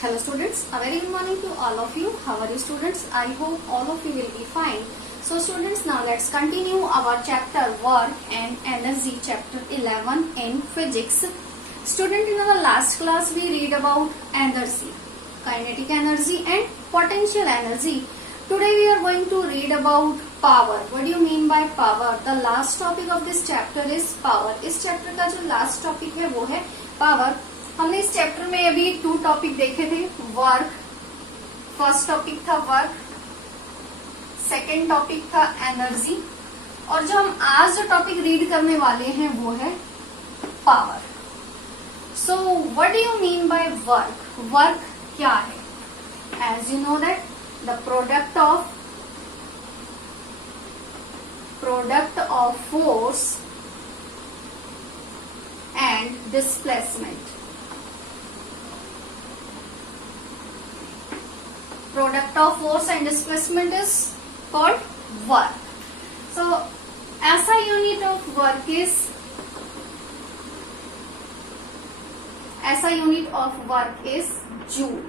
Hello students, a very good morning to all of you. How are you students? I hope all of you will be fine. So students, now let's continue our chapter work and energy, chapter 11 in physics. Student, in our last class we read about energy, kinetic energy and potential energy. Today we are going to read about power. What do you mean by power? The last topic of this chapter is power. इस chapter का जो last topic है वो है power. हमने इस chapter में अभी 2 टॉपिक देखे थे. वर्क, फर्स्ट टॉपिक था वर्क, सेकेंड टॉपिक था एनर्जी, और जो हम आज जो टॉपिक रीड करने वाले हैं वो है power. So what do you mean by work? Work क्या है? As you know that the product of force and displacement. Product of force and displacement is called work. So SI unit of work is joule.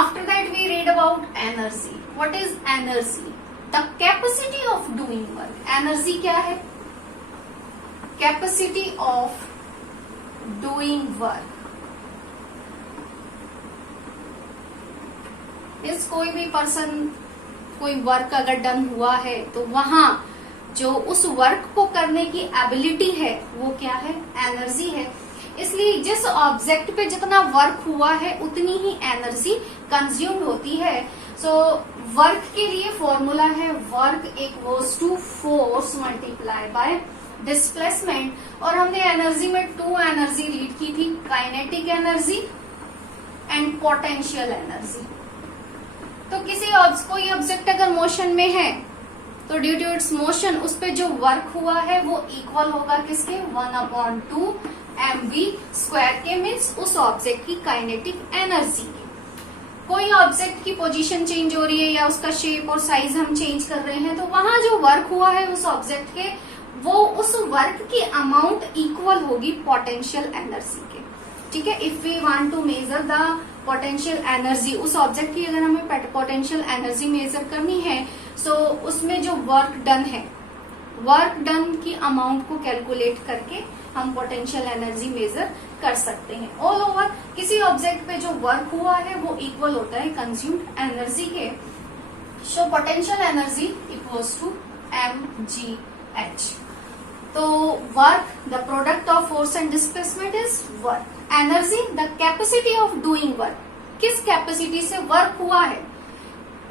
After that we read about energy. What is energy? The capacity of doing work. Energy क्या है? Capacity of doing work. इस कोई भी person कोई work अगर done हुआ है तो वहां जो उस वर्क को करने की एबिलिटी है वो क्या है? एनर्जी है. इसलिए जिस ऑब्जेक्ट पे जितना वर्क हुआ है उतनी ही एनर्जी कंज्यूम्ड होती है. सो वर्क के लिए फॉर्मूला है work equals to force multiply by displacement. और हमने एनर्जी में 2 एनर्जी रीड की थी, kinetic energy and potential energy. तो कोई ऑब्जेक्ट अगर मोशन में है तो ड्यू टू इट्स मोशन उस पे जो वर्क हुआ है वो इक्वल होगा किसके? 1/2 mv² के. मीन्स उस ऑब्जेक्ट की काइनेटिक एनर्जी की. कोई ऑब्जेक्ट की पोजीशन चेंज हो रही है या उसका शेप और साइज हम चेंज कर रहे हैं तो वहां जो वर्क हुआ है उस ऑब्जेक्ट के वो उस वर्क की अमाउंट इक्वल होगी पोटेंशियल एनर्जी के. ठीक है. If we want to measure the potential energy, उस ऑब्जेक्ट की अगर हमें पोटेंशियल एनर्जी मेजर करनी है तो उसमें जो वर्क डन है, वर्क डन की अमाउंट को कैलकुलेट करके हम पोटेंशियल एनर्जी मेजर कर सकते हैं. ऑल ओवर किसी ऑब्जेक्ट पे जो वर्क हुआ है वो इक्वल होता है कंज्यूम्ड एनर्जी के. So potential energy equals to mgh. तो work, the product of force and displacement is work. Energy, the capacity of doing work. किस कैपेसिटी से वर्क हुआ है?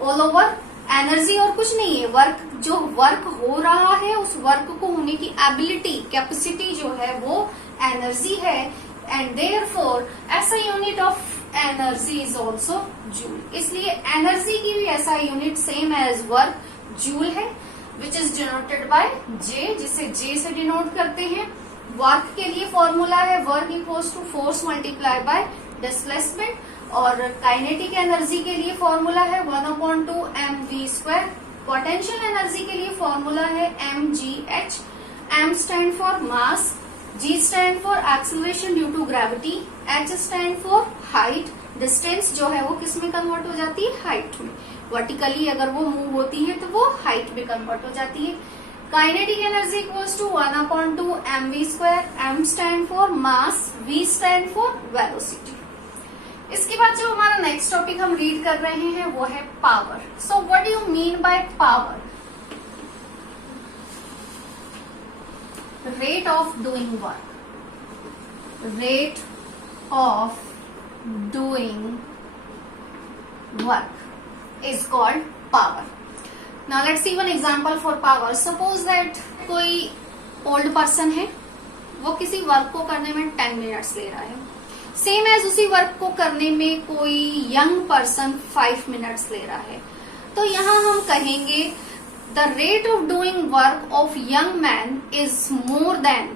ऑल ओवर एनर्जी और कुछ नहीं है. वर्क, जो वर्क हो रहा है उस वर्क को होने की एबिलिटी, कैपेसिटी जो है वो एनर्जी है. And therefore SI unit of energy is also joule. इसलिए एनर्जी की भी SI unit same as work joule है, which is denoted by J, जिसे J से डिनोट करते हैं. वर्क के लिए फॉर्मूला है work equals to force multiply by displacement. और काइनेटिक एनर्जी के लिए फॉर्मूला है 1/2 mv². पोटेंशियल एनर्जी के लिए फॉर्मूला है mgh. m stand for mass, g stand for acceleration due to gravity, h stand for height. Distance जो है वो किस में कन्वर्ट हो जाती है? हाइट में. वर्टिकली अगर वो मूव होती है तो वो हाइट में कन्वर्ट हो जाती है. Kinetic energy equals to 1/2 mv². m stand for mass, v stand for velocity. इसके बाद जो हमारा नेक्स्ट टॉपिक हम रीड कर रहे हैं वो है power. So what do you mean by power? Rate of doing work. Rate of doing work is called power. Now let's see one example for power. Suppose that कोई old person है, वो किसी work को करने में 10 minutes ले रहा है. सेम एज उसी वर्क को करने में कोई यंग पर्सन 5 मिनट्स ले रहा है. तो यहाँ हम कहेंगे the rate of doing work of young man is more than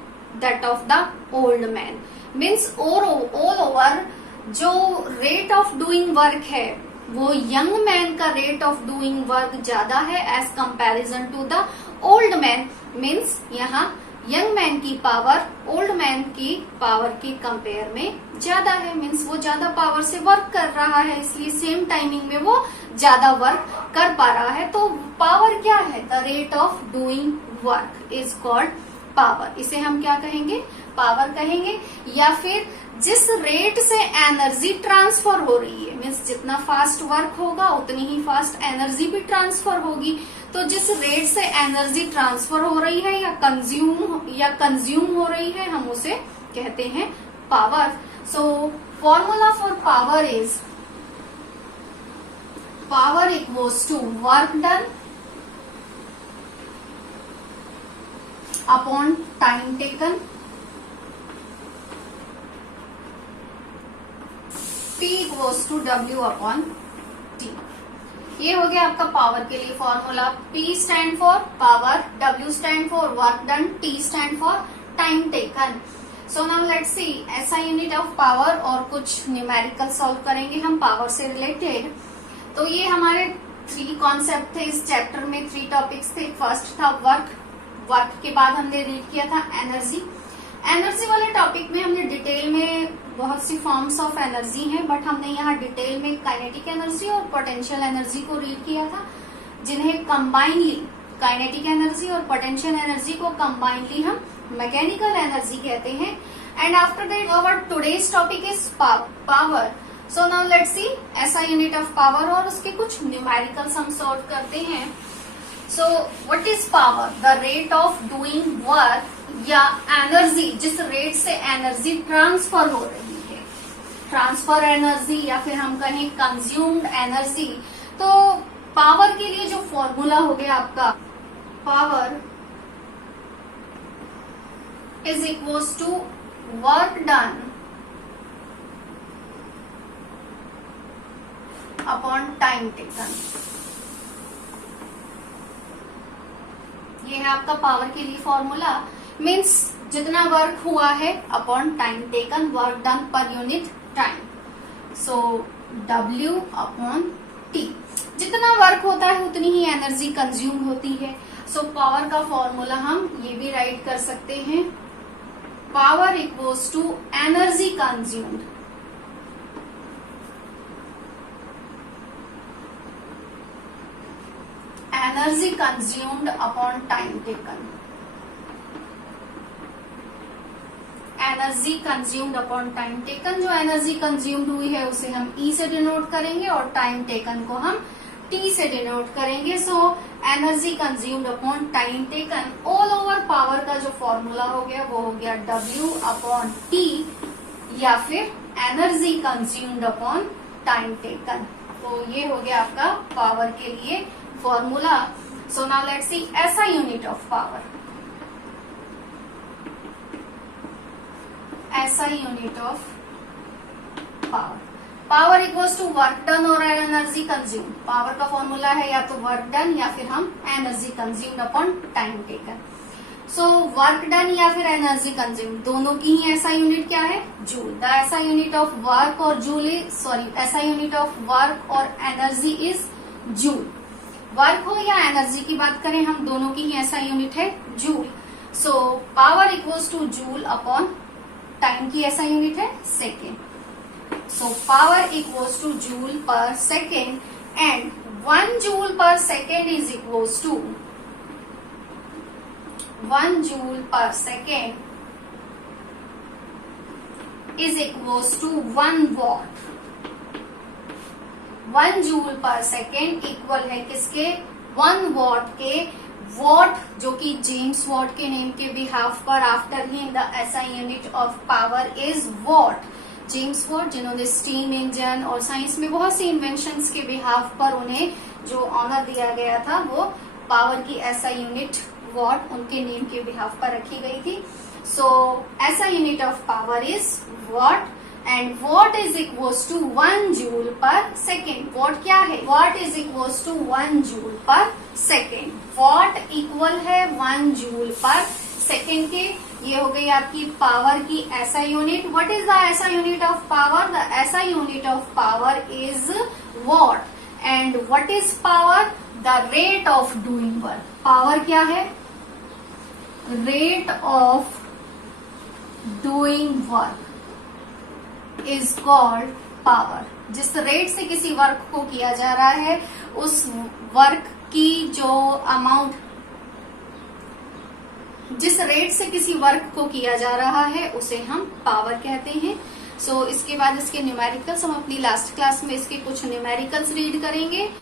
that of the old man. Means all over जो रेट ऑफ डूइंग वर्क है वो यंग मैन का रेट ऑफ डूइंग वर्क ज्यादा है as comparison to the old man. Means यहाँ young man की power old man की power के कंपेयर में ज्यादा है, मीन्स वो ज्यादा पावर से वर्क कर रहा है, इसलिए सेम टाइमिंग में वो ज्यादा वर्क कर पा रहा है। तो पावर क्या है? The rate of doing work is called power. इसे हम क्या कहेंगे? पावर कहेंगे। या फिर जिस रेट से एनर्जी ट्रांसफर हो रही है, मीन्स जितना फास्ट वर्क होगा उतनी ही फास्ट एनर्जी भी ट्रांसफर होगी। तो जिस रेट से एनर्जी ट्रांसफर हो रही है या कंज्यूम हो रही है, हम उसे कहते हैं power. So formula for power is power equals to work done upon time taken, P equals to W upon T। ये हो गया आपका पावर के लिए formula. P stand for power, W stand for work done, T stand for time taken. So now let's see SI unit of power और कुछ numerical solve करेंगे हम पावर से रिलेटेड। तो ये हमारे 3 कॉन्सेप्ट थे इस चैप्टर में, 3 टॉपिक्स थे। फर्स्ट था वर्क के बाद हमने रीड किया था एनर्जी वाले टॉपिक में हमने डिटेल में बहुत सी फॉर्म्स ऑफ एनर्जी हैं, बट हमने यहाँ डिटेल में काइनेटिक एनर्जी और पोटेंशियल एनर्जी को रीड किया था, जिन्हें कंबाइनली काइनेटिक एनर्जी और पोटेंशियल एनर्जी को कंबाइनली हम मैकेनिकल एनर्जी कहते हैं। And after that our today's topic is power. So now let's see SI unit of power और उसके कुछ न्यूमेरिकल्स हम सॉल्व करते हैं। So what is power? The rate of doing work या एनर्जी, जिस रेट से एनर्जी ट्रांसफर हो रही है, ट्रांसफर एनर्जी या फिर हम कहें कंज्यूम्ड एनर्जी। तो पावर के लिए जो फॉर्मूला हो गया आपका, power is equals to work done upon time taken. ये है आपका पावर के लिए फॉर्मूला, मीन्स जितना वर्क हुआ है upon time taken, work done per unit time. So W upon T, जितना वर्क होता है उतनी ही एनर्जी कंज्यूम होती है। सो पावर का फॉर्मूला हम ये भी राइट कर सकते हैं, power equals to energy consumed upon time taken. Energy consumed upon time taken, जो एनर्जी कंज्यूम्ड हुई है उसे हम E से डिनोट करेंगे और टाइम टेकन को हम T से डिनोट करेंगे। So energy consumed upon time taken all over power का जो फॉर्मूला हो गया वो हो गया W अपॉन T या फिर energy consumed upon time taken. तो ये हो गया आपका पावर के लिए formula. So now let's see SI unit of power. SI unit of power, power equals to work done और एनर्जी कंज्यूम। पावर का फॉर्मूला है या तो वर्क डन या फिर हम energy consumed upon time taken. So work done या फिर एनर्जी कंज्यूम, दोनों की ही SI यूनिट क्या है? Joule. The SI unit of work और SI यूनिट ऑफ वर्क और एनर्जी इज जूल। वर्क हो या एनर्जी की बात करें, हम दोनों की ही SI यूनिट है joule. So power equals to joule upon time की SI यूनिट है second. So power equals to joule per second and 1 joule per second is equals to 1 joule per second is equals to 1 what. 1 joule per second equal है किसके? 1 what के। What जो कि James Watt के name के behalf पर after he the SI unit of power is what. James Watt जिन्होंने steam engine और साइंस में बहुत सी इन्वेंशंस के बिहाफ पर उन्हें जो ऑनर दिया गया था वो पावर की SI यूनिट वॉट उनके नेम के बिहाफ पर रखी गई थी। So SI unit of power is watt and watt is equals to 1 joule per second. Watt क्या है? Watt is equals to 1 joule per second. Watt equal है 1 जूल पर सेकेंड के। ये हो गई आपकी पावर की SI unit. What is the SI unit of power? The SI unit of power is watt and what is power? The rate of doing work. Power क्या है? rate of doing work is called power. जिस rate से किसी work को किया जा रहा है, उस वर्क की जो अमाउंट, जिस रेट से किसी वर्क को किया जा रहा है उसे हम पावर कहते हैं. सो इसके बाद इसके न्यूमेरिकल्स हम अपनी लास्ट क्लास में इसके कुछ न्यूमेरिकल्स रीड करेंगे.